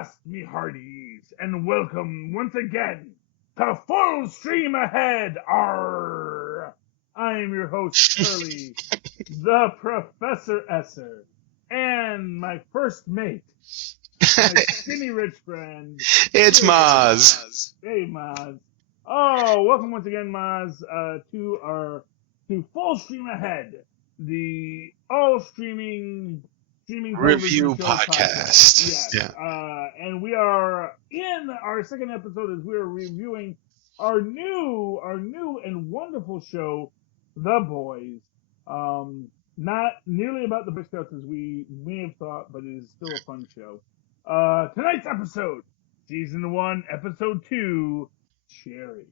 Avast me hearties, and welcome once again to Full Stream Ahead. I am your host, Curly, the Professor Esser, and my first mate, my skinny rich friend. It's Mozz. Hey, Mozz. Oh, welcome once again, Mozz, to Full Stream Ahead, the all streaming Review television show podcast. Yes. Yeah. And we are in our second episode as we are reviewing our new and wonderful show, The Boys. Not nearly about the Boy Scouts as we may have thought, but it is still a fun show. Tonight's episode, Season 1, Episode 2, Cherry.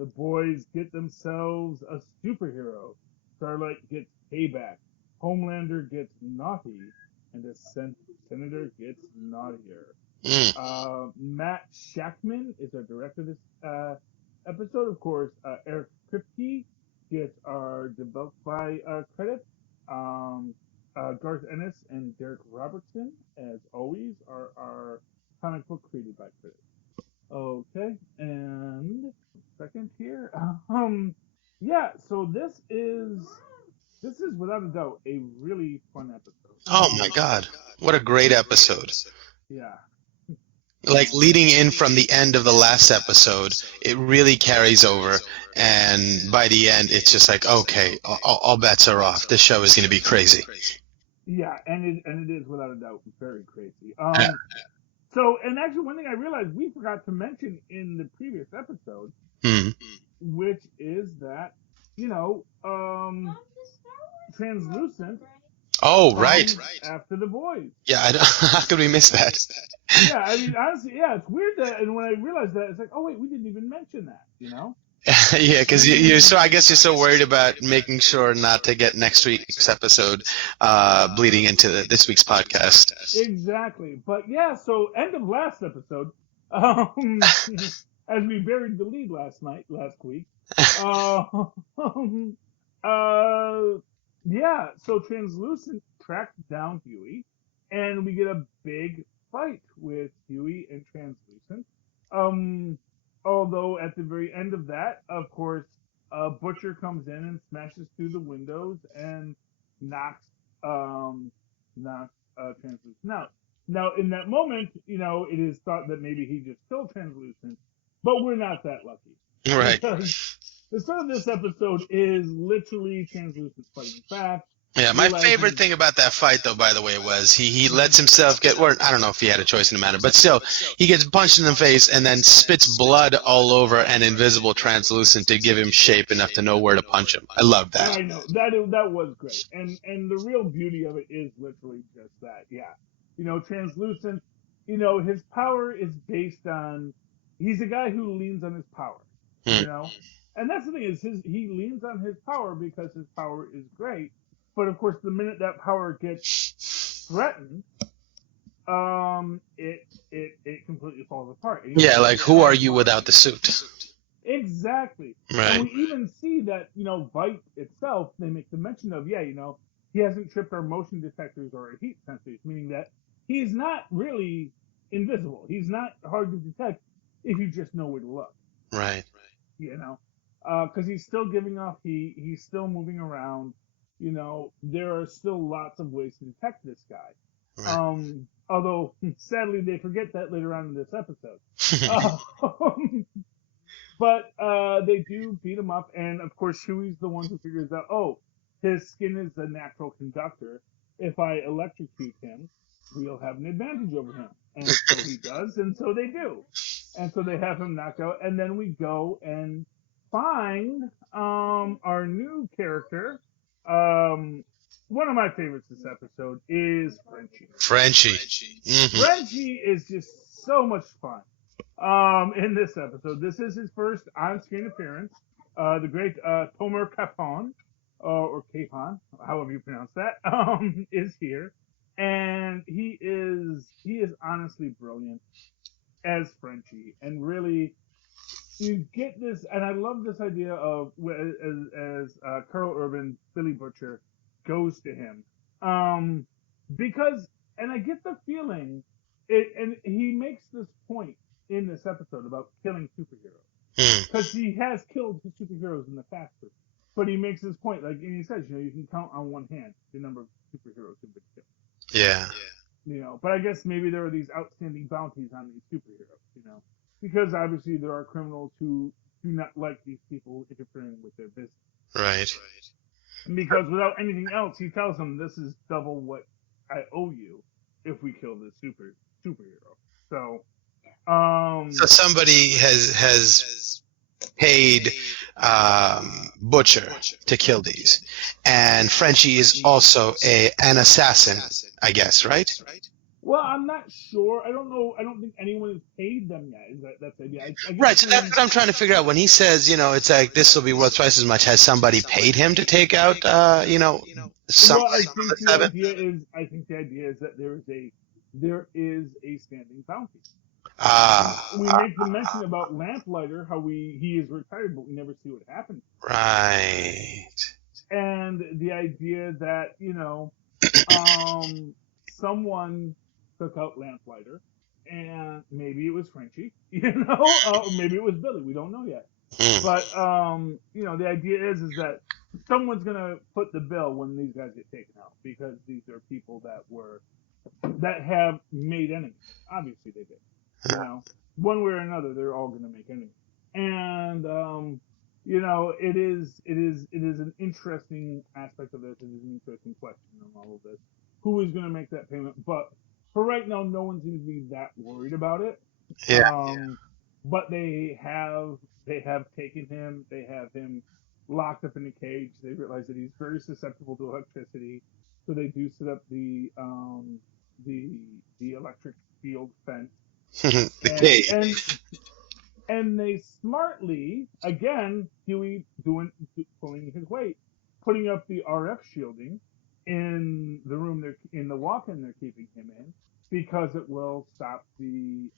The boys get themselves a superhero. Starlight gets payback. Homelander gets naughty. And the senator gets naughtier. Matt Shackman is our director of this episode. Of course, Eric Kripke gets our developed by credit. Garth Ennis and Derek Robertson, as always, are our comic book created by credit. Okay, and second here. Yeah, so this is without a doubt a really fun episode. Oh my God. What a great episode. Yeah. Like leading in from the end of the last episode, it really carries over. And by the end, it's just like, okay, all bets are off. This show is going to be crazy. Yeah, and it is without a doubt very crazy. So, and actually, one thing I realized we forgot to mention in the previous episode, which is that, Translucent. Oh, right. After The Boys. Yeah, how could we miss that? Yeah, I mean, honestly, yeah, it's weird that, and when I realized that, it's like, oh wait, we didn't even mention that, Yeah, because you're so. I guess you're so worried about making sure not to get next week's episode bleeding into this week's podcast. Exactly, but yeah. So end of last episode, as we buried the lead last week. Yeah. So Translucent tracked down Huey, and we get a big fight with Huey and Translucent. Although at the very end of that, of course, Butcher comes in and smashes through the windows and knocks Translucent out. Now, in that moment, it is thought that maybe he just killed Translucent, but we're not that lucky. Right. Because the start of this episode is literally Translucent fighting back. Yeah, my favorite thing about that fight, though, by the way, was he lets himself get, or I don't know if he had a choice in the matter, but still, he gets punched in the face and then spits blood all over an invisible Translucent to give him shape enough to know where to punch him. I love that. I know, that was great. And the real beauty of it is literally just that, yeah. Translucent, his power is based on, he's a guy who leans on his power, And that's the thing is, he leans on his power because his power is great. But of course, the minute that power gets threatened, it completely falls apart. Yeah, like who are you without the suit? Exactly. Right. And we even see that, Vite itself, they make the mention of, he hasn't tripped our motion detectors or our heat sensors, meaning that he's not really invisible. He's not hard to detect if you just know where to look. Right. Because he's still giving off heat, he's still moving around. There are still lots of ways to detect this guy. Right. Although, sadly, they forget that later on in this episode. But they do beat him up, and of course, Huey's the one who figures out, his skin is a natural conductor. If I electrocute him, we'll have an advantage over him. And so he does, and so they do. And so they have him knocked out, and then we go and find our new character. One of my favorites this episode is Frenchie. Mm-hmm. Frenchie is just so much fun. In this episode, this is his first on-screen appearance. The great Tomer Capon, or Capon, however you pronounce that, is here, and he is honestly brilliant as Frenchie, and really. You get this, and I love this idea of as Carl Urban, Billy Butcher, goes to him, because, and I get the feeling and he makes this point in this episode about killing superheroes. Hmm. Because he has killed superheroes in the past. But he makes this point, like, and he says, you can count on one hand the number of superheroes who've been killed. Yeah. But I guess maybe there are these outstanding bounties on these superheroes, because obviously there are criminals who do not like these people interfering with their business. Right. And because without anything else, he tells them this is double what I owe you if we kill this superhero. So, So somebody has paid Butcher to kill these, and Frenchie is also an assassin, I guess, right? Well, I'm not sure. I don't know. I don't think anyone has paid them yet. That's the idea? Right. So that's what I'm trying to figure out. When he says, it's like this will be worth twice as much. Has somebody paid him to take out, somebody Well, I from think the seven? I think the idea is that there is a standing bounty. We make the mention about Lamplighter, how he is retired, but we never see what happened. Right. And the idea that someone took out Lamplighter, and maybe it was Frenchie, or maybe it was Billy. We don't know yet. But the idea is that someone's gonna foot the bill when these guys get taken out, because these are people that have made enemies. Obviously, they did. One way or another, they're all gonna make enemies. And it is an interesting aspect of this. It is an interesting question on all of this. Who is going to make that payment? But for right now, no one seems to be that worried about it. Yeah. But they have taken him. They have him locked up in a cage. They realize that he's very susceptible to electricity, so they do set up the electric field fence. The cage. And they smartly, again, Huey pulling his weight, putting up the RF shielding in the room in the walk-in they're keeping him in, because it will stop the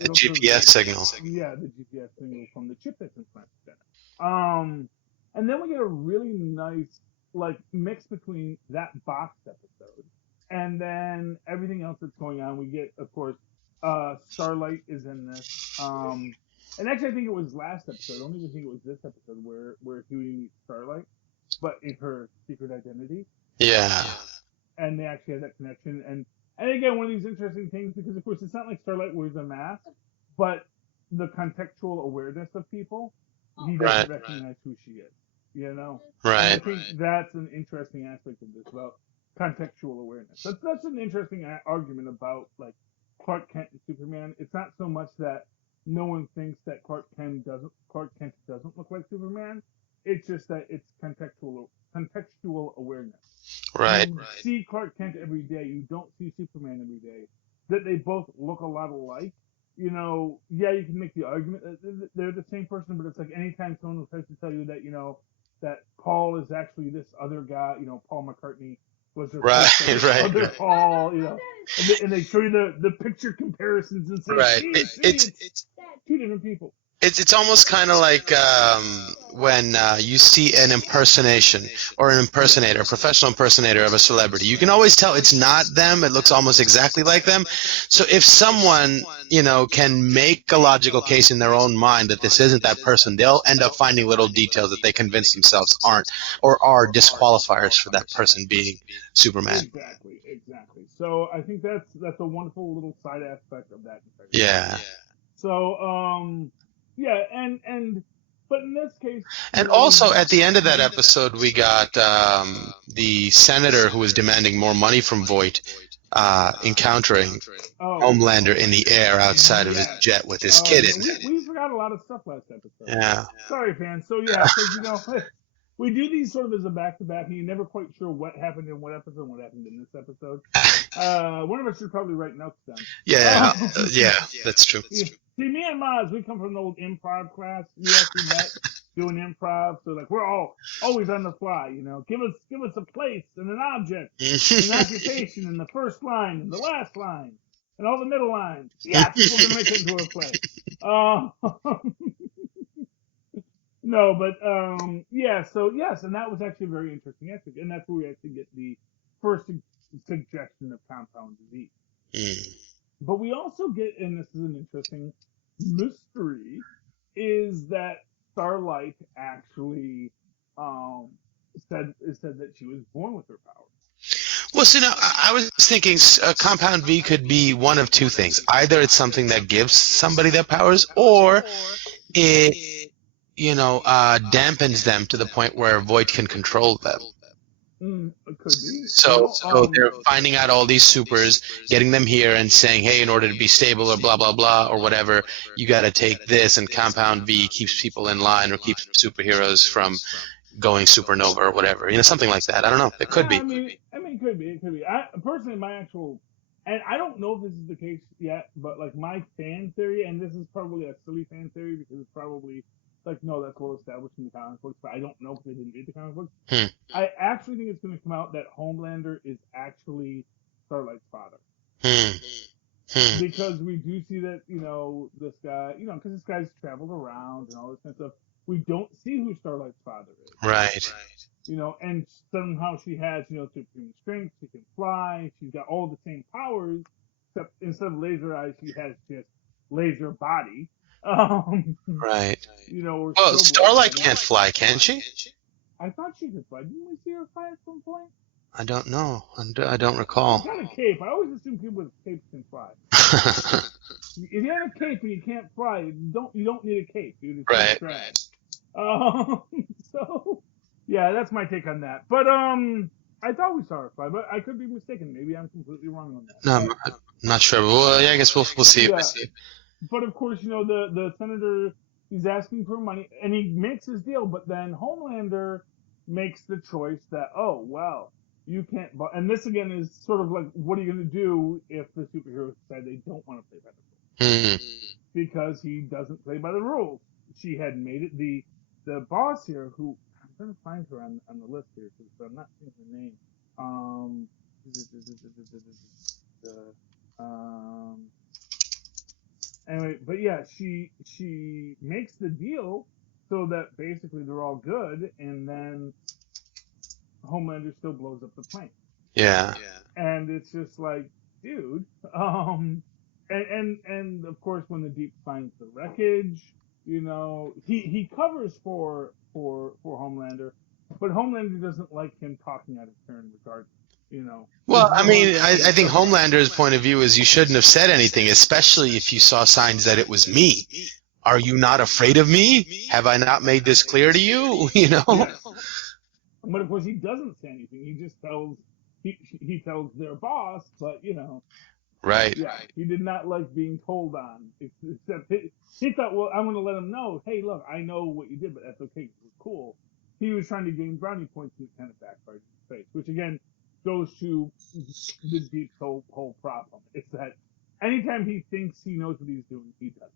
GPS signal. Yeah, the GPS signal from the chip that's implanted in it. And then we get a really nice mix between that box episode and then everything else that's going on. We get, of course, Starlight is in this. And actually, I think it was last episode. I don't even think it was this episode where Huey meets Starlight, but in her secret identity. Yeah. And they actually have that connection. And again, one of these interesting things, because of course it's not like Starlight wears a mask, but the contextual awareness of people, he doesn't recognize who she is. Right. And I think that's an interesting aspect of this about contextual awareness. That's an interesting argument about Clark Kent and Superman. It's not so much that no one thinks that Clark Kent doesn't look like Superman. It's just that it's contextual awareness. Right. You see Clark Kent every day. You don't see Superman every day. That they both look a lot alike. You can make the argument that they're the same person, but it's like anytime someone tries to tell you that that Paul is actually this other guy. Paul McCartney was their other Paul. And they show you the picture comparisons and say, it's two different people. It's almost kind of like when you see an impersonation or an impersonator, a professional impersonator of a celebrity. You can always tell it's not them. It looks almost exactly like them. So if someone, can make a logical case in their own mind that this isn't that person, they'll end up finding little details that they convince themselves aren't or are disqualifiers for that person being Superman. Exactly. So I think that's a wonderful little side aspect of that. Yeah. So, yeah, but in this case, and also at the end of that episode, we got the senator who was demanding more money from Voight, encountering Homelander in the air outside of his jet with his kid in it. We forgot a lot of stuff last episode. Yeah. Sorry, fans. So yeah, we do these sort of as a back-to-back, and you're never quite sure what happened in what episode and what happened in this episode. One of us should probably write notes down. Yeah, that's true. See, me and Mozz, we come from an old improv class. We actually met doing improv, so we're all always on the fly. Give us a place and an object, an occupation, and the first line and the last line, and all the middle lines. Yes, we're gonna make it into a play. No, but yeah. So yes, and that was actually a very interesting aspect, and that's where we actually get the first suggestion of compound disease. But we also get, and this is an interesting mystery, is that Starlight actually um, said that she was born with her powers. Well, so now I was thinking Compound V could be one of two things. Either it's something that gives somebody their powers, or it, dampens them to the point where Void can control them. It could be. So they're finding out all these supers, getting them here, and saying, "Hey, in order to be stable, or blah blah blah, or whatever, you got to take this." And Compound V keeps people in line, or keeps superheroes from going supernova, or whatever. Something like that. I don't know. It could be. I mean, it could be. It could be. I personally, my actual, and I don't know if this is the case yet, but like my fan theory, and this is probably a silly fan theory because it's probably like, no, that's well established in the comic books, but I don't know if they didn't read the comic books. I actually think it's going to come out that Homelander is actually Starlight's father. Because we do see that, this guy, because this guy's traveled around and all this kind of stuff. We don't see who Starlight's father is. Right. And somehow she has, supreme strength. She can fly. She's got all the same powers, except instead of laser eyes, she has just laser body. Right. Well, Starlight can't fly, can she? I thought she could fly. Didn't we see her fly at some point? I don't know. I don't recall. She's got a cape. I always assume people with capes can fly. If you have a cape and you can't fly, you don't need a cape, dude. It's right. So, yeah, that's my take on that. But I thought we saw her fly, but I could be mistaken. Maybe I'm completely wrong on that. No, I'm not sure. Well, yeah, I guess we'll see. Yeah. But of course, the senator, he's asking for money, and he makes his deal. But then Homelander makes the choice that, oh well, you can't. And this again is sort of like, what are you going to do if the superheroes decide they don't want to play by the rules? Because he doesn't play by the rules. She had made it the boss here, who I'm trying to find her on the list here because I'm not seeing her name. Anyway, but yeah, she makes the deal so that basically they're all good, and then Homelander still blows up the plane. Yeah. And it's just like, dude. And of course, when the Deep finds the wreckage, he covers for Homelander, but Homelander doesn't like him talking out of turn regardless. Well, I mean, I think Homelander's point of view is you shouldn't have said anything, especially if you saw signs that it was me. Are you not afraid of me? Have I not made this clear to you? Yes. But of course, he doesn't say anything. He just tells he tells their boss, but Right. Yeah, he did not like being told on. Except he thought, well, I'm going to let him know. Hey, look, I know what you did, but that's okay. It was cool. He was trying to gain brownie points and it kind of backfired in his face, which again goes to the Deep's whole problem. It's that anytime he thinks he knows what he's doing, he doesn't.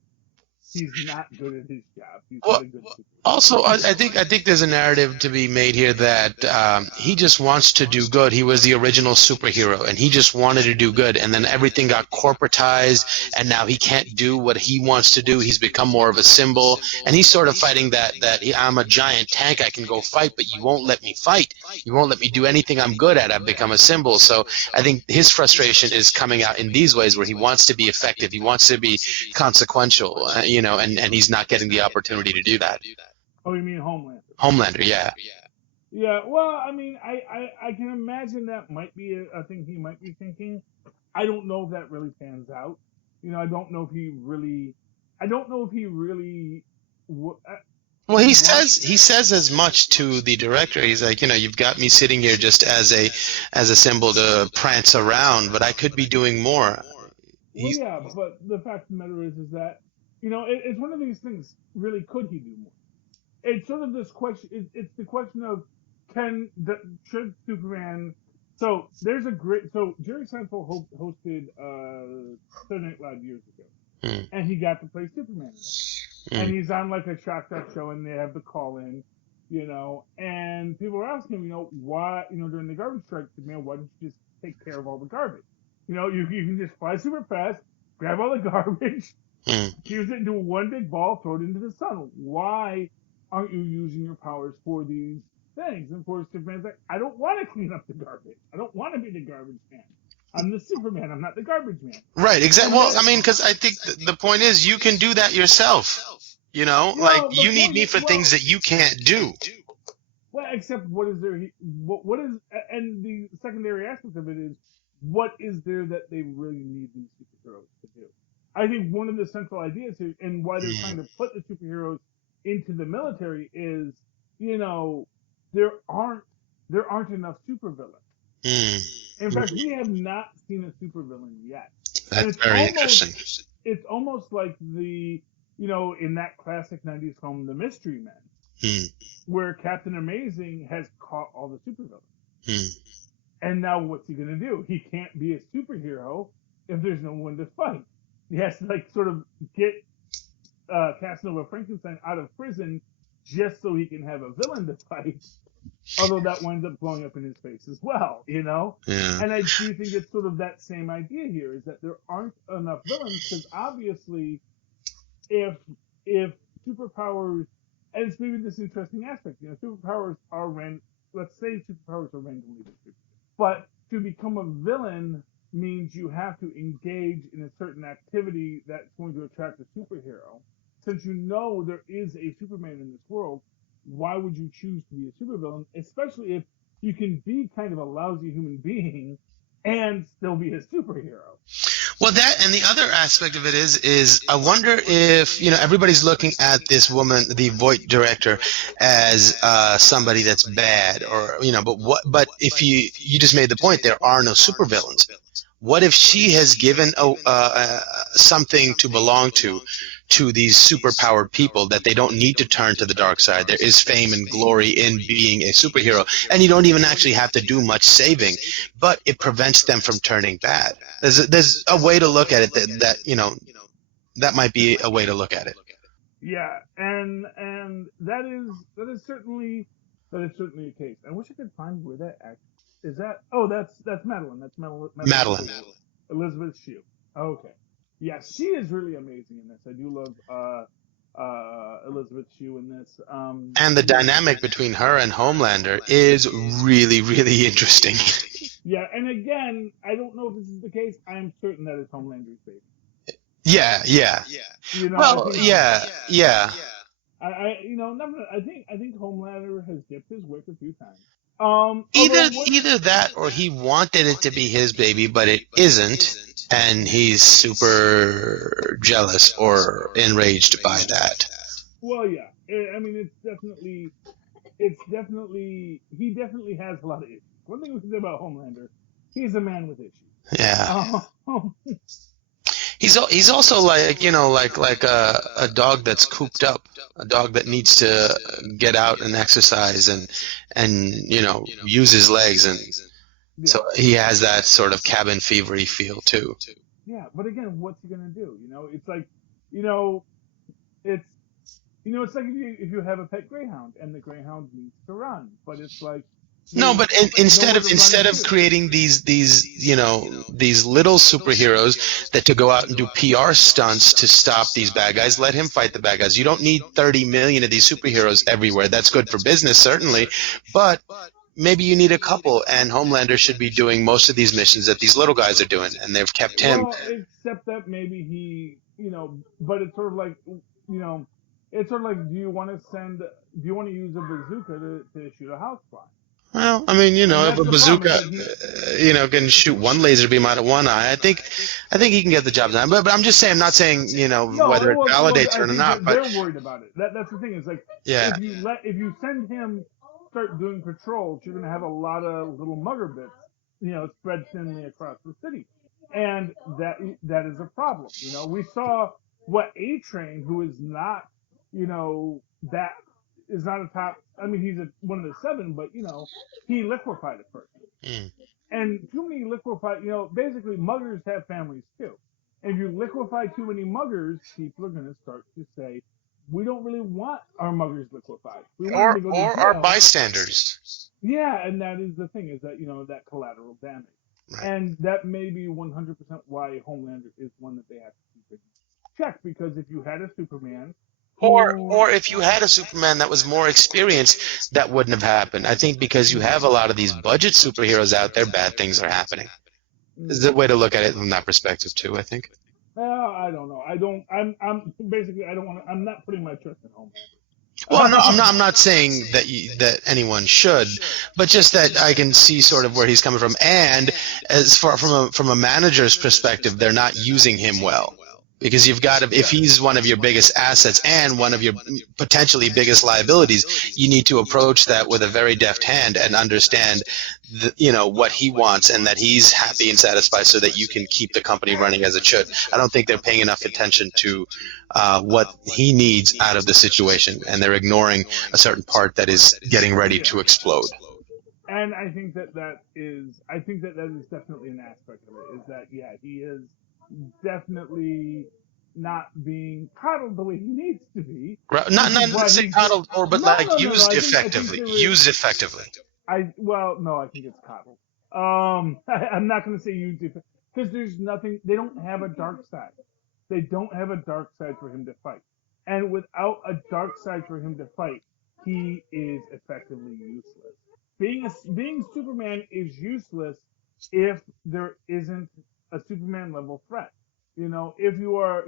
He's not good at his job. He's not a good superhero. Also, I think there's a narrative to be made here that he just wants to do good. He was the original superhero, and he just wanted to do good, and then everything got corporatized, and now he can't do what he wants to do. He's become more of a symbol, and he's sort of fighting that I'm a giant tank, I can go fight, but you won't let me fight. You won't let me do anything I'm good at. I've become a symbol. So I think his frustration is coming out in these ways where he wants to be effective. He wants to be consequential, and he's not getting the opportunity to do that. Oh, you mean Homelander? Homelander, yeah. Yeah, well, I mean, I can imagine that might be a thing he might be thinking. I don't know if that really pans out. I don't know if he really. Well, he says as much to the director. He's like, you've got me sitting here just as a symbol to prance around, but I could be doing more. Well, yeah, but the fact of the matter is that, it's one of these things. Really, could he do more? It's sort of this question. It's the question of should Superman? So there's Jerry Seinfeld hosted Saturday Night Live years ago, and he got to play Superman, and he's on like a shock show, and they have the call in, and people are asking him, why, during the garbage strike, man, why don't you just take care of all the garbage? You can just fly super fast, grab all the garbage, fuse it into one big ball, throw it into the sun. Why aren't you using your powers for these things? And of course, Superman's like, I don't want to clean up the garbage. I don't want to be the garbage man. I'm the Superman. I'm not the garbage man. Right, exactly. Well, I mean, because I think the point is you can do that yourself. You know, like you need me for things that you can't do. Well, except what is there? What is, and the secondary aspect of it is, what is there that they really need these superheroes to do? I think one of the central ideas here, and why they're trying to put the superheroes into the military is, there aren't enough supervillains. In fact, we have not seen a supervillain yet. That's very interesting. It's almost like in that classic 90s film, The Mystery Men, where Captain Amazing has caught all the supervillains. And now what's he going to do? He can't be a superhero if there's no one to fight. He has to sort of get Casanova Frankenstein out of prison just so he can have a villain to fight. Although that winds up blowing up in his face as well, Yeah. And I do think it's sort of that same idea here, is that there aren't enough villains, because obviously if superpowers, and it's maybe this interesting aspect, superpowers are let's say superpowers are randomly distributed. But to become a villain means you have to engage in a certain activity that's going to attract a superhero. Since there is a Superman in this world, why would you choose to be a supervillain, especially if you can be kind of a lousy human being and still be a superhero? Well, that, and the other aspect of it is I wonder if, everybody's looking at this woman, the Voight director, as somebody that's bad, or, but if you just made the point, there are no supervillains. What if she has given something to belong to these superpowered people, that they don't need to turn to the dark side? There is fame and glory in being a superhero, and you don't even actually have to do much saving, but it prevents them from turning bad. There's a way to look at it that might be a way to look at it. Yeah, and that is certainly a case. I wish I could find where that is. That's Madeline. That's Madeline. Elizabeth Shue. Okay. Yeah, she is really amazing in this. I do love Elizabeth Shue in this. And the dynamic between her and Homelander is really, really interesting. Yeah, and again, I don't know if this is the case. I'm certain that it's Homelander's baby. Yeah. I think Homelander has dipped his wick a few times. Either that, or he wanted it to be his baby, but it isn't, and he's super jealous or enraged by that. Well, yeah. I mean, he definitely has a lot of issues. One thing we can say about Homelander, he's a man with issues. Yeah. He's also like a dog that's cooped up, a dog that needs to get out and exercise and use his legs, and so he has that sort of cabin fevery feel too. Yeah, but again, what's he gonna do? It's like, it's like if you have a pet greyhound and the greyhound needs to run, but it's like. No, but instead of creating these little superheroes that to go out and do PR stunts to stop these bad guys, let him fight the bad guys. You don't need 30 million of these superheroes everywhere. That's good for business, certainly, but maybe you need a couple, and Homelander should be doing most of these missions that these little guys are doing, and they've kept him. Well, except that maybe he, but it's sort of like, do you want to use a bazooka to shoot a housefly? Well, I mean, if a bazooka, can shoot one laser beam out of one eye, I think he can get the job done. But I'm just saying, I'm not saying, whether it validates or not. But they're worried about it. That's the thing. Is like, yeah. If you send him start doing patrols, you're going to have a lot of little mugger bits, spread thinly across the city, and that is a problem. We saw what A-Train, who is not, that is not a top. I mean, he's one of the 7, but he liquefied a person. And too many liquefied. Basically, muggers have families too. And if you liquefy too many muggers, people are going to start to say, "We don't really want our muggers liquefied. We want them to go to jail." Our bystanders. Yeah, and that is the thing, is that that collateral damage, right. And that may be 100% why Homelander is one that they have to keep in check. Because if you had a Superman. Or if you had a Superman that was more experienced, that wouldn't have happened. I think because you have a lot of these budget superheroes out there, bad things are happening. Is the way to look at it from that perspective too, I think. I don't know. I'm basically, I don't want to, I'm not putting my trust in Well, no, Homelander. I'm not saying that that anyone should, but just that I can see sort of where he's coming from. And as far from a manager's perspective, they're not using him well. Because you've got to, if Yeah. he's one of your biggest assets and one of your potentially biggest liabilities, you need to approach that with a very deft hand and understand, what he wants and that he's happy and satisfied, so that you can keep the company running as it should. I don't think they're paying enough attention to what he needs out of the situation, and they're ignoring a certain part that is getting ready Yeah. to explode. And I think I think that is definitely an aspect of it, is that, yeah, he is definitely not being coddled the way he needs to be, Right. which is Not why say he's coddled, or but no, like no, no, no. used I think effectively. there is, Used effectively. well, no, I think it's coddled. I'm not going to say used, because there's nothing, they don't have a dark side. They don't have a dark side for him to fight. And without a dark side for him to fight, he is effectively useless. Being Superman is useless if there isn't a Superman level threat. If you are,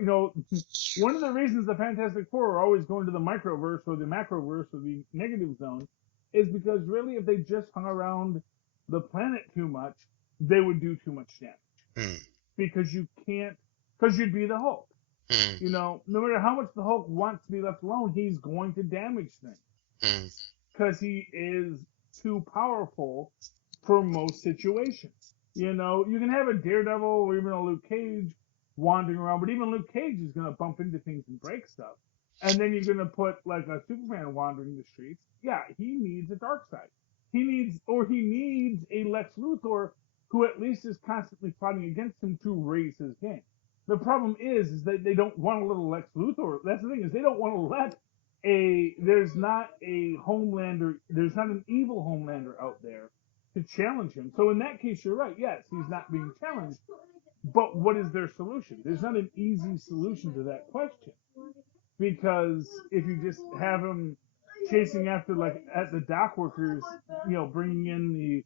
one of the reasons the Fantastic Four are always going to the microverse or the macroverse or the negative zone is because really, if they just hung around the planet too much, they would do too much damage. Mm, Because you can't, because you'd be the Hulk. mm, No matter how much the Hulk wants to be left alone, he's going to damage things mm. because he is too powerful for most situations. You can have a Daredevil or even a Luke Cage wandering around, but even Luke Cage is going to bump into things and break stuff. And then you're going to put like a Superman wandering the streets. Yeah, he needs a dark side. He needs a Lex Luthor who at least is constantly plotting against him to raise his game. The problem is that they don't want a little Lex Luthor. That's the thing, is they don't want to let there's not a Homelander, there's not an evil Homelander out there to challenge him. So in that case, you're right. Yes, he's not being challenged. But what is their solution? There's not an easy solution to that question, because if you just have him chasing after, like at the dock workers, bringing in the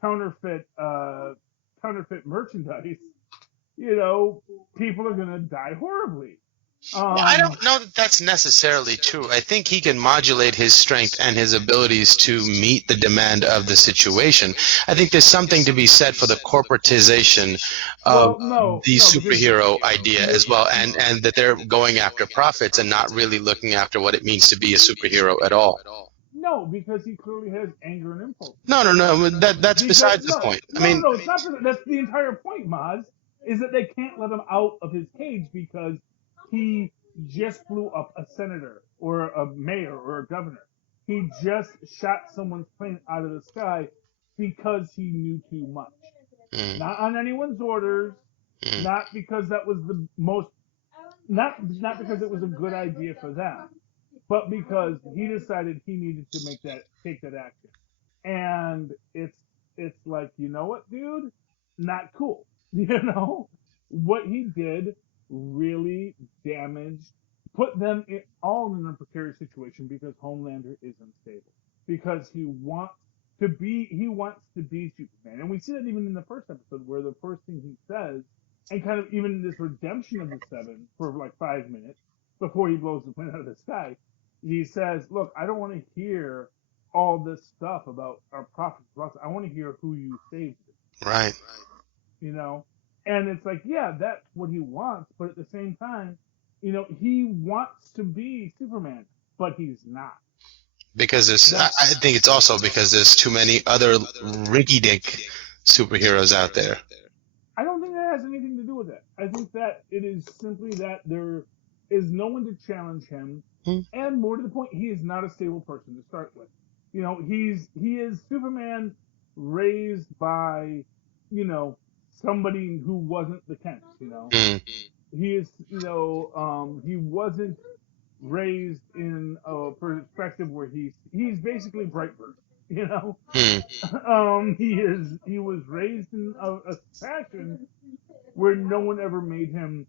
counterfeit merchandise, people are gonna die horribly. Yeah, I Um, don't know that that's necessarily true. I think he can modulate his strength and his abilities to meet the demand of the situation. I think there's something to be said for the corporatization of well, no, the no, because superhero idea you're as well, and that they're going after profits and not really looking after what it means to be a superhero at all. no, because he clearly has anger and impulse. No, no, no. That's Because besides the point. I no, mean, no, it's not. That's the entire point, Mozz, is that they can't let him out of his cage because he just blew up a senator or a mayor or a governor. He just shot someone's plane out of the sky because he knew too much. mm, Not on anyone's orders, mm, not because that was the most, not because it was a good idea for them, but because he decided he needed to take that action. And it's like, you know what, dude? Not cool. What he did really damaged, put them all in a precarious situation, because Homelander is unstable. Because he wants to be Superman. And we see that even in the first episode, where the first thing he says, and kind of even this redemption of the Seven for like 5 minutes before he blows the plane out of the sky, he says, "Look, I don't want to hear all this stuff about our profits. I want to hear who you saved." right. You know, and it's like, yeah, that's what he wants, but at the same time, he wants to be Superman, but he's not. Because That I think it's also because there's too many other rinky-dink superheroes out there. I don't think that has anything to do with it. I think that it is simply that there is no one to challenge him, Hmm. and more to the point, he is not a stable person to start with. He is Superman raised by, somebody who wasn't the Kents. Mm, He is, he wasn't raised in a perspective where he's basically Brightburn. You know, mm, he was raised in a fashion where no one ever made him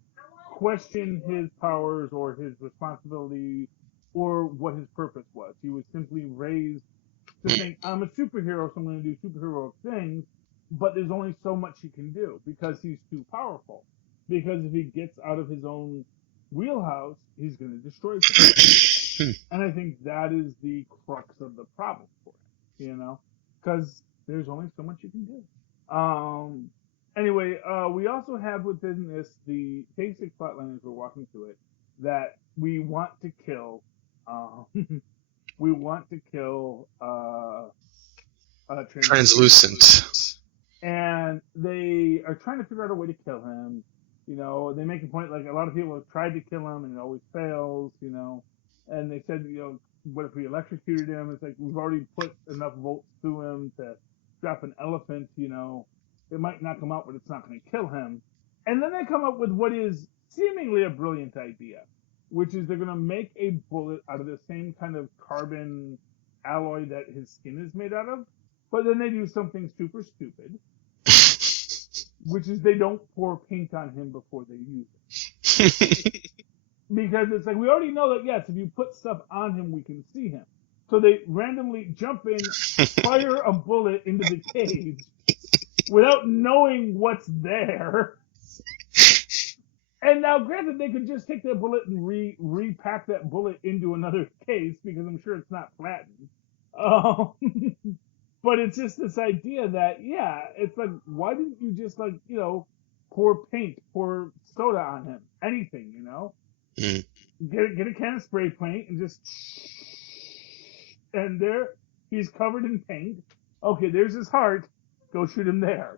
question his powers or his responsibility or what his purpose was. He was simply raised to mm, think, I'm a superhero, so I'm going to do superhero things. but there's only so much he can do because he's too powerful. Because if he gets out of his own wheelhouse, he's going to destroy things. And I think that is the crux of the problem for him, because there's only so much you can do. Anyway, we also have within this the basic plotline as we're walking through it that we want to kill. We want to kill Translucent. And they are trying to figure out a way to kill him. They make a point like a lot of people have tried to kill him and it always fails. And they said, what if we electrocuted him? It's like we've already put enough volts to him to drop an elephant. It might knock him out, but it's not going to kill him. And then they come up with what is seemingly a brilliant idea, which is they're going to make a bullet out of the same kind of carbon alloy that his skin is made out of. But then they do something super stupid, which is they don't pour paint on him before they use it. Because it's like, we already know that, yes, if you put stuff on him, we can see him. So they randomly jump in, fire a bullet into the cage without knowing what's there. And now, granted, they could just take that bullet and repack that bullet into another case because I'm sure it's not flattened. But it's just this idea that, yeah, it's like, why didn't you just, like, pour soda on him? Anything, Mm. Get a can of spray paint and just, and there, he's covered in paint. Okay, there's his heart. Go shoot him there,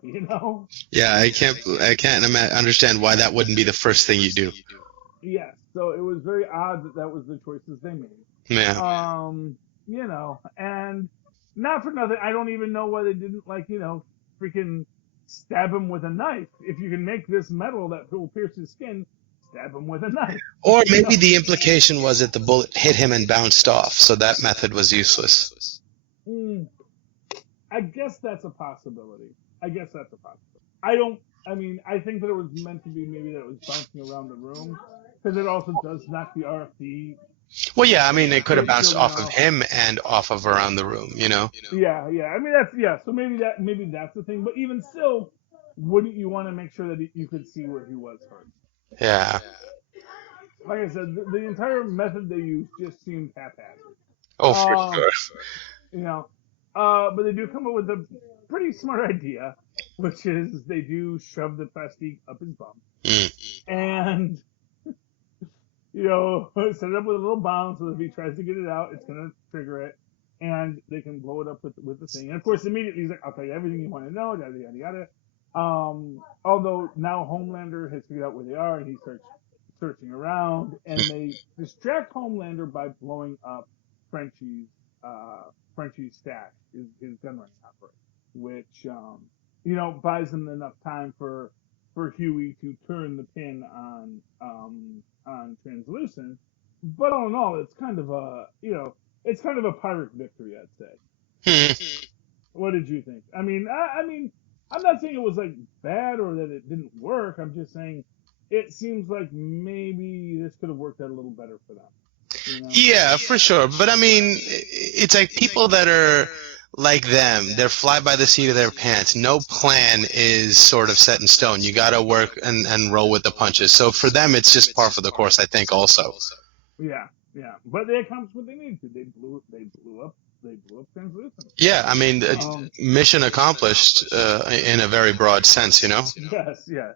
Yeah, I can't understand why that wouldn't be the first thing you do. Yes, so it was very odd that was the choices they made. Yeah. And not for nothing, I don't even know why they didn't, freaking stab him with a knife. If you can make this metal that will pierce his skin, stab him with a knife. Or maybe the implication was that the bullet hit him and bounced off, so that method was useless. I guess that's a possibility. I think that it was meant to be maybe that it was bouncing around the room, because it also does knock the RFD. Well, yeah, it could have bounced off of him and off of around the room, Yeah. So maybe that's the thing. But even still, wouldn't you want to make sure that you could see where he was hurt? Yeah. Like I said, the entire method they used just seemed haphazard. Oh, for sure. But they do come up with a pretty smart idea, which is they do shove the plastique up his bum. And, set it up with a little bomb so that if he tries to get it out, it's going to trigger it. And they can blow it up with the thing. And, of course, immediately he's like, I'll tell you everything you want to know, yada, yada, yada. Although now Homelander has figured out where they are, and he starts searching around, and they distract Homelander by blowing up Frenchie's stash, his gun running operation, which buys them enough time for Huey to turn the pin on Translucent. But all in all, it's kind of a Pyrrhic victory, I'd say. What did you think? I'm not saying it was like bad or that it didn't work. I'm just saying it seems like maybe this could have worked out a little better for them. Yeah, for sure. But it's like people that are like them, they're fly by the seat of their pants. No plan is sort of set in stone. You got to work and roll with the punches. So for them, it's just par for the course, I think, also. Yeah. But they accomplished what they needed to. They blew up Translucent. Yeah, mission accomplished in a very broad sense, Yes, yeah.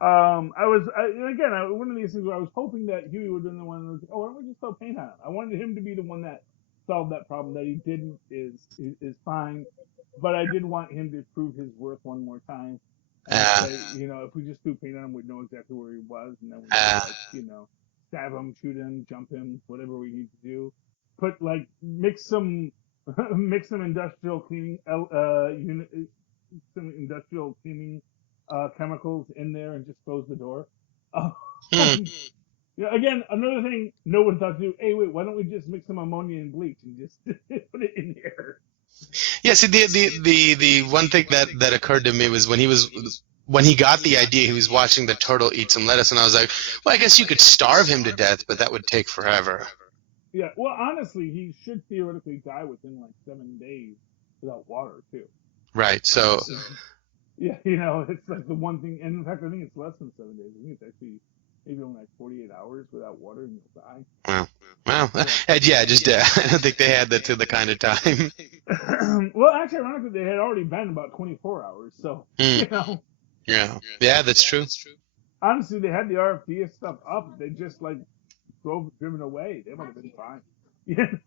One of these things where I was hoping that Huey would have been the one that was, why don't we just throw paint on him? I wanted him to be the one that solved that problem. That he didn't is fine, but I did want him to prove his worth one more time. Say, if we just threw paint on him, we'd know exactly where he was, and then we'd stab him, shoot him, jump him, whatever we need to do. Mix some industrial cleaning chemicals in there and just close the door. Again, another thing no one thought to do. Hey, wait, why don't we just mix some ammonia and bleach and just put it in here? Yeah, see, the one thing that occurred to me was when he got the idea, he was watching the turtle eat some lettuce, and I was like, well, I guess you could starve him to death, but that would take forever. Yeah, well, honestly, he should theoretically die within 7 days without water, too. Right, so Yeah, it's like the one thing, and in fact, I think it's less than 7 days. I think it's actually maybe only like 48 hours without water and you'll die. Wow. Well, and yeah, just I don't think they had that to the kind of time. Well, actually, ironically, they had already been about 24 hours, so, Mm, yeah, that's true. honestly, they had the RFD stuff up. They just, like, driven away. They might have been fine. You know?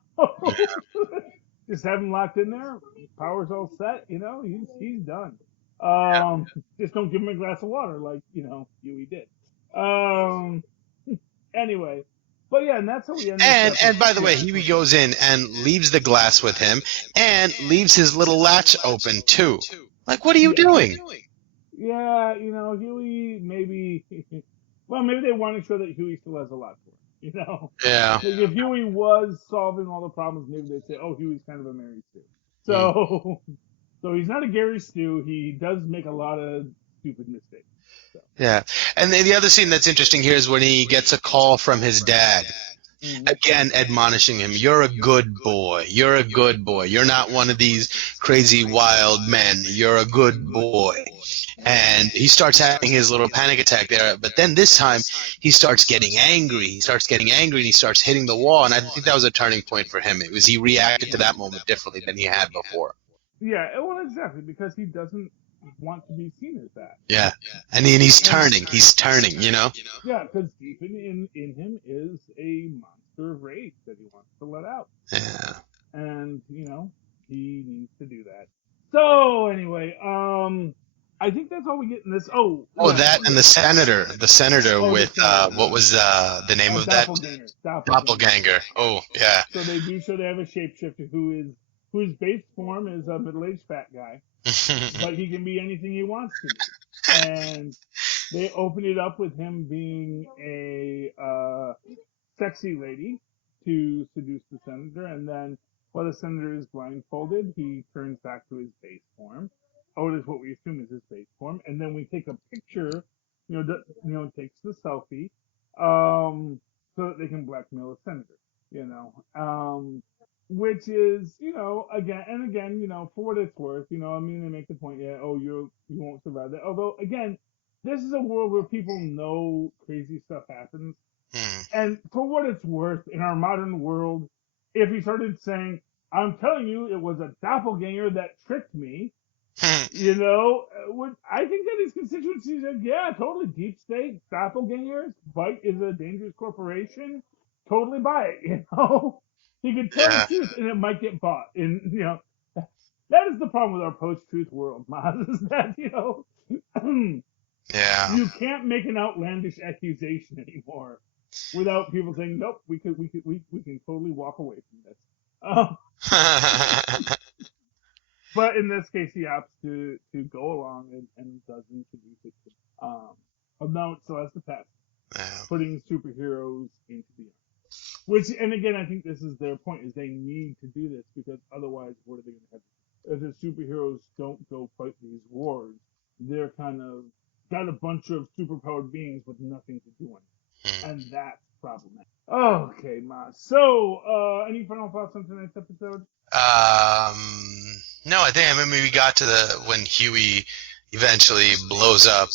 Just have him locked in there. Power's all set, he's done. Just don't give him a glass of water like, Huey did. Um, anyway. But yeah, and that's how we end this And by the way, episode. Huey goes in and leaves the glass with him and leaves his little latch open too. Like, what are you doing? Yeah, Huey maybe. Well, maybe they want to show that Huey still has a lot for him. Yeah. Like if Huey was solving all the problems, maybe they'd say, "Oh, Huey's kind of a Mary Sue." So, so he's not a Gary Stu. He does make a lot of stupid mistakes. So. Yeah. And the other scene that's interesting here is when he gets a call from his dad. Again, admonishing him, you're a good boy. You're a good boy. You're not one of these crazy wild men. You're a good boy. And he starts having his little panic attack there. But then this time, he starts getting angry. He starts getting angry and he starts hitting the wall. And I think that was a turning point for him. It was he reacted to that moment differently than he had before. Yeah, well, exactly, because he doesn't want to be seen as that. Yeah. And he's turning. He's turning, Yeah, because deep in him is a monster of rage that he wants to let out. Yeah. And, he needs to do that. So, anyway, I think that's all we get in this. That and the senator with, what was the name of that? Doppelganger. Oh, yeah. So they do show they have a shapeshifter whose base form is a middle-aged fat guy, but he can be anything he wants to be. And they open it up with him being a sexy lady to seduce the senator, and then while the senator is blindfolded, he turns back to his base form. It is what we assume is his base form, and then we take a picture, takes the selfie, so that they can blackmail the senator, which is, again, for what it's worth, they make the point, you won't survive that. Although, again, this is a world where people know crazy stuff happens. And for what it's worth, in our modern world, if he started saying, I'm telling you, it was a doppelganger that tricked me, I think that his constituency said, yeah, totally, deep state, doppelgangers, Byte is a dangerous corporation, totally buy it, He could tell the truth and it might get bought. And, that is the problem with our post-truth world, Mozz, is that, you can't make an outlandish accusation anymore without people saying, nope, we can totally walk away from this. But in this case, he opts to go along and does introduce it to now it still has to pass. Putting superheroes into the army. Which, and again, I think this is their point, is they need to do this, because otherwise, what are they going to have? If the superheroes don't go fight these wars, they're kind of got a bunch of superpowered beings with nothing to do in it. And that's problematic. Okay, Mozz. So, any final thoughts on tonight's episode? No, I think we got to when Huey eventually blows up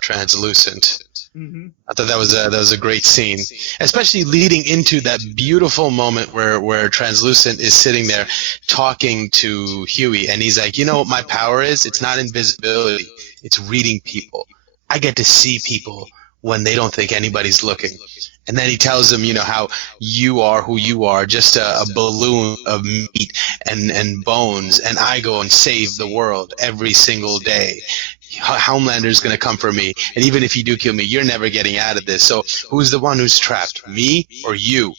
Translucent. I thought that was a great scene, especially leading into that beautiful moment where Translucent is sitting there talking to Huey, and he's like, you know what my power is? It's not invisibility. It's reading people. I get to see people when they don't think anybody's looking. And then he tells him, how you are who you are, just a balloon of meat and bones, and I go and save the world every single day. Homelander's going to come for me, and even if you do kill me, you're never getting out of this. So who's the one who's trapped, me or you?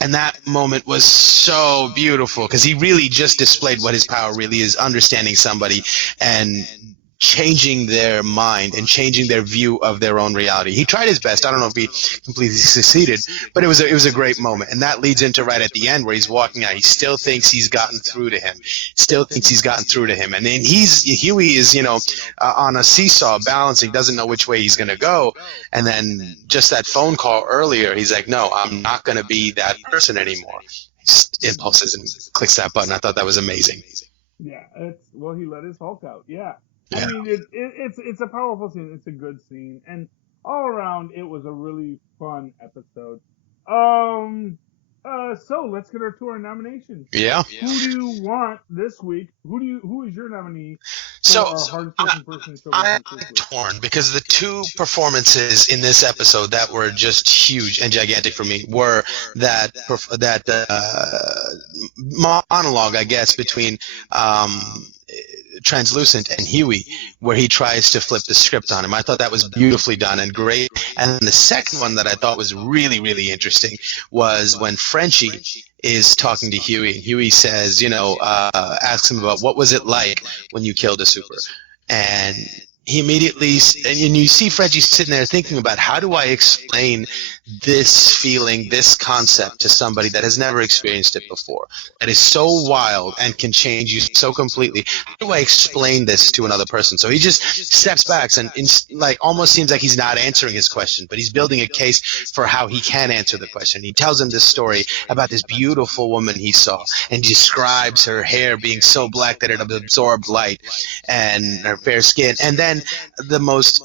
And that moment was so beautiful, because he really just displayed what his power really is, understanding somebody and changing their mind and changing their view of their own reality. He tried his best. I don't know if he completely succeeded, but it was a great moment. And that leads into right at the end where he's walking out. He still thinks he's gotten through to him. And then Huey is, on a seesaw balancing, doesn't know which way he's going to go. And then just that phone call earlier, he's like, no, I'm not going to be that person anymore. Just impulses and clicks that button. I thought that was amazing. Yeah, he let his Hulk out. Yeah. Yeah. mean, it's a powerful scene. It's a good scene, and all around, it was a really fun episode. Um, so let's get to our nominations. Yeah. Who do you want this week? Who is your nominee So for our hardest working person in show I'm business this week? torn because the two performances in this episode that were just huge and gigantic for me were that monologue, I guess, between Translucent and Huey, where he tries to flip the script on him. I thought that was beautifully done and great. And then the second one that I thought was really, really interesting was when Frenchie is talking to Huey, and Huey says, asks him about what was it like when you killed a super. And he immediately, and you see Frenchie sitting there thinking about, how do I explain this feeling, this concept to somebody that has never experienced it before, that is so wild and can change you so completely? How do I explain this to another person? So he just steps back and like almost seems like he's not answering his question, but he's building a case for how he can answer the question. He tells him this story about this beautiful woman he saw, and describes her hair being so black that it absorbed light, and her fair skin. And then the most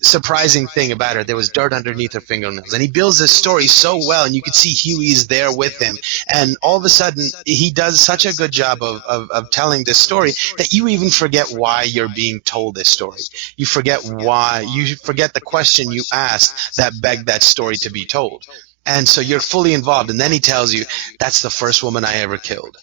surprising thing about her, there was dirt underneath her fingernails. And he builds this story so well, and you can see Huey's there with him. And all of a sudden, he does such a good job of telling this story that you even forget why you're being told this story. You forget the question you asked that begged that story to be told. And so you're fully involved. And then he tells you, that's the first woman I ever killed.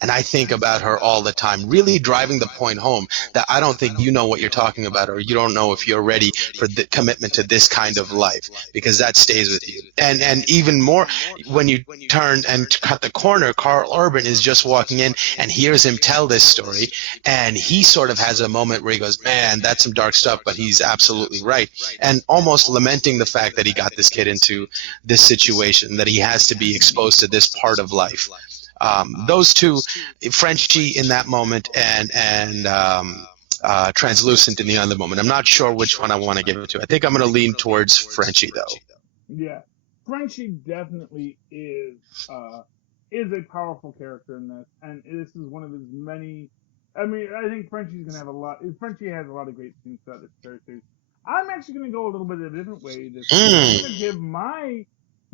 And I think about her all the time, really driving the point home that I don't think you know what you're talking about, or you don't know if you're ready for the commitment to this kind of life, because that stays with you. And even more, when you turn and cut the corner, Carl Urban is just walking in and hears him tell this story, and he sort of has a moment where he goes, man, that's some dark stuff, but he's absolutely right. And almost lamenting the fact that he got this kid into this situation, that he has to be exposed to this part of life. Those two, Frenchie in that moment and Translucent in the other moment. I'm not sure which one I want to give it to. I think I'm going to lean towards Frenchie, though. Yeah, Frenchie definitely is a powerful character in this, and this is one of his many. I mean, I think Frenchie has a lot of great scenes throughout this series. I'm actually going to go a little bit of a different way this week. I'm going to give my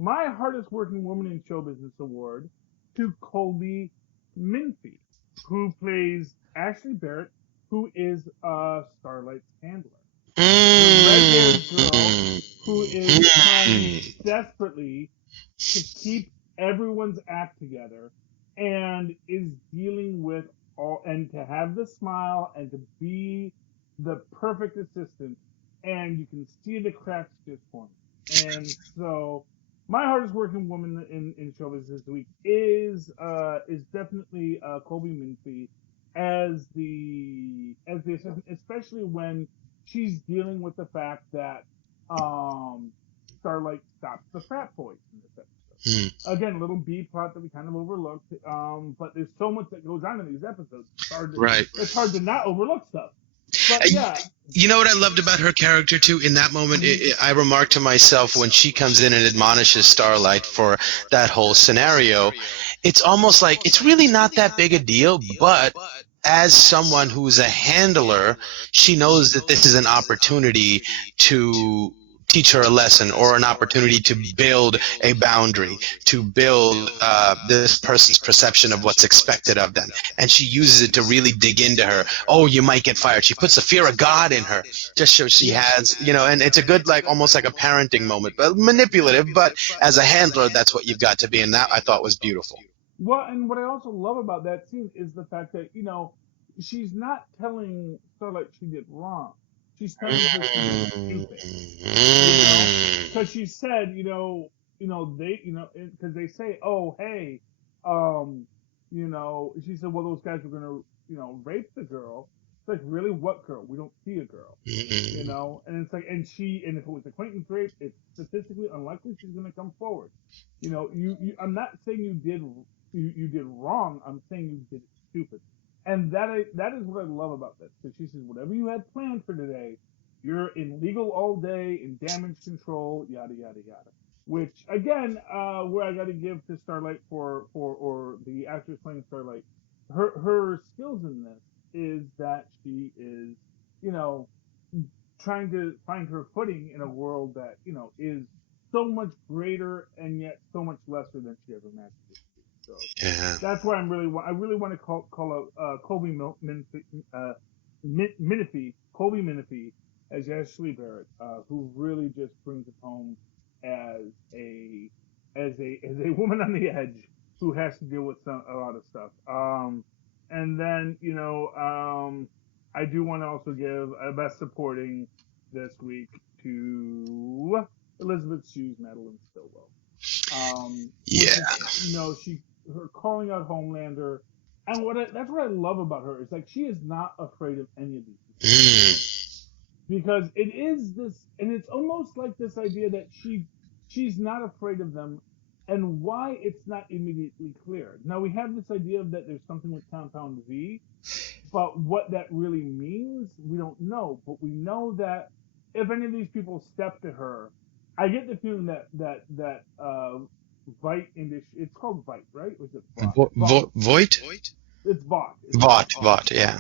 hardest working woman in show business award to Colby Minfie, who plays Ashley Barrett, who is Starlight's handler. The red-haired girl who is trying desperately to keep everyone's act together and is dealing with and to have the smile and to be the perfect assistant, and you can see the cracks just forming. And so my hardest working woman in show business this week is definitely Colby Minfie as the assistant, especially when she's dealing with the fact that Starlight stops the frat boys in this episode. Again, a little B plot that we kind of overlooked, but there's so much that goes on in these episodes. It's hard to not overlook stuff. But yeah. You know what I loved about her character, too? In that moment, I remarked to myself when she comes in and admonishes Starlight for that whole scenario, it's almost like it's really not that big a deal, but as someone who's a handler, she knows that this is an opportunity to teach her a lesson, or an opportunity to build a boundary, to build this person's perception of what's expected of them. And she uses it to really dig into her. Oh, you might get fired. She puts the fear of God in her, just so she has, and it's a good, like, almost like a parenting moment, but manipulative. But as a handler, that's what you've got to be. And that I thought was beautiful. Well, and what I also love about that scene is the fact that, she's not telling Starlight she did wrong. She's telling her she did stupid. Because she said, because they say, oh, hey, she said, well, those guys were going to, rape the girl. It's like, really? What girl? We don't see a girl. And it's like, and if it was acquaintance rape, it's statistically unlikely she's going to come forward. I'm not saying you did wrong. I'm saying you did stupid. And that is what I love about this. Because she says, whatever you had planned for today, you're in legal all day, in damage control, yada, yada, yada. Which, again, where I got to give to Starlight or the actress playing Starlight, her skills in this is that she is, you know, trying to find her footing in a world that, is so much greater and yet so much lesser than she ever imagined it to be. So Yeah. that's why I really want to call out Colby Minifie as Ashley Barrett, who really just brings it home as a woman on the edge who has to deal with a lot of stuff. And then I do want to also give a best supporting this week to Elizabeth Shue's Madeline Stillwell. Yeah. Her calling out Homelander, and that's what I love about her is like she is not afraid of any of these because it is this, and it's almost like this idea that she's not afraid of them, and why it's not immediately clear. Now we have this idea of that there's something with Compound V, but what that really means we don't know. But we know that if any of these people step to her, I get the feeling that Vite it's called Vite, right? Or is it Vought? Voight? It's Vought. Vought, yeah.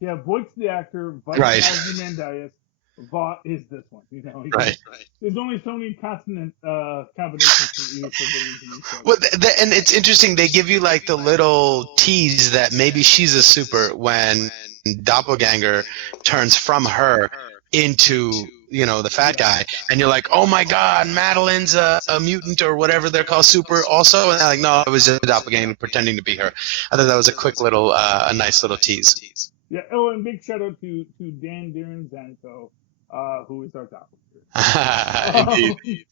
Yeah, Voight's the actor. Vite Right. is Ozymandias. Vought is this one. Right. There's only so many consonant combinations to use for villains. Well, and it's interesting. They give you like the little tease that maybe she's a super when Doppelganger turns from her into the fat guy, and you're like, oh my god, Madeline's a mutant or whatever they're called, super also, and they're like, no, it was just a doppelganger pretending to be her. I thought that was a quick little a nice little tease. Yeah. Oh, and big shout out to Dan Darren Zanko, who is our doppelganger. Indeed.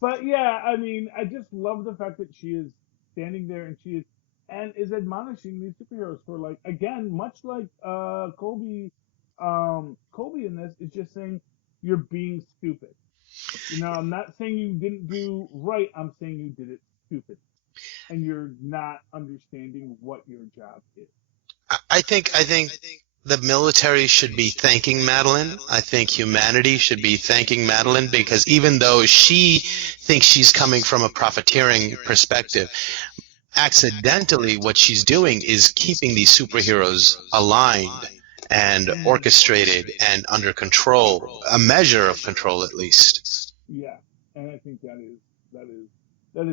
But yeah, I mean, I just love the fact that she is standing there and is admonishing these superheroes for, like, again, much like Colby in this is just saying you're being stupid. I'm not saying you didn't do right. I'm saying you did it stupid, and you're not understanding what your job is. I think the military should be thanking Madeline. I think humanity should be thanking Madeline, because even though she thinks she's coming from a profiteering perspective, accidentally what she's doing is keeping these superheroes aligned and orchestrated and under control, a measure of control at least. Yeah, and I think that is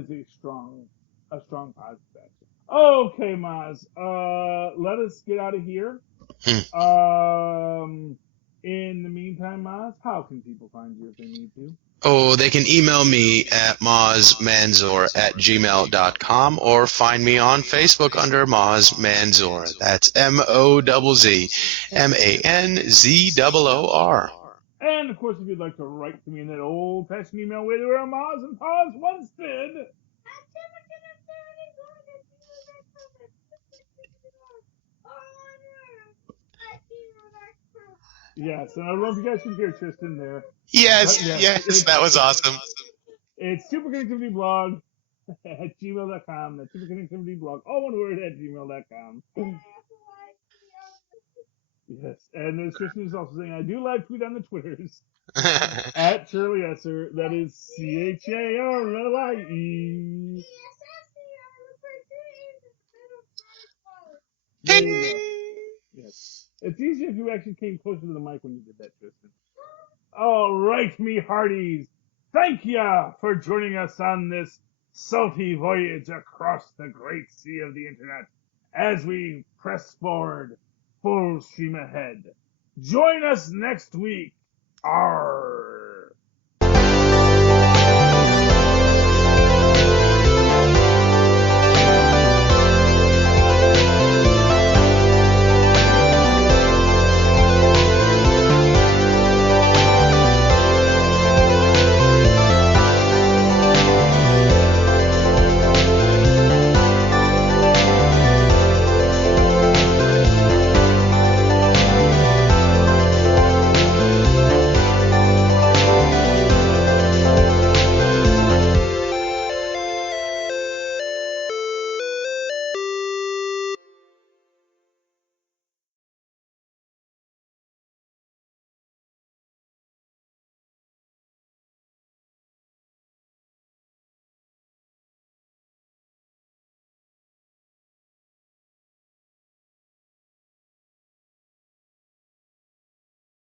a strong positive action. Okay, Mozz. Let us get out of here. In the meantime, Mozz, how can people find you if they need to? Oh, they can email me at mozzmanzor@gmail.com or find me on Facebook under Mozz Manzor. That's MOZZMANZOOR. And of course, if you'd like to write to me in that old-fashioned email way that where Mozz and Paz once did. Yes, and I don't know if you guys can hear Tristan there. Yes, that was awesome. It's superconnectivityblog at gmail.com. That's superconnectivityblog, all one word, at gmail.com. Yes, and as Tristan is also saying, I do live tweet on the Twitters at Shirley Esser. That is CHARLIE. There you go. Yes. It's easier if you actually came closer to the mic when you did that, Tristan. All right, me hearties. Thank ya for joining us on this salty voyage across the great sea of the internet as we press forward, full steam ahead. Join us next week. Arr.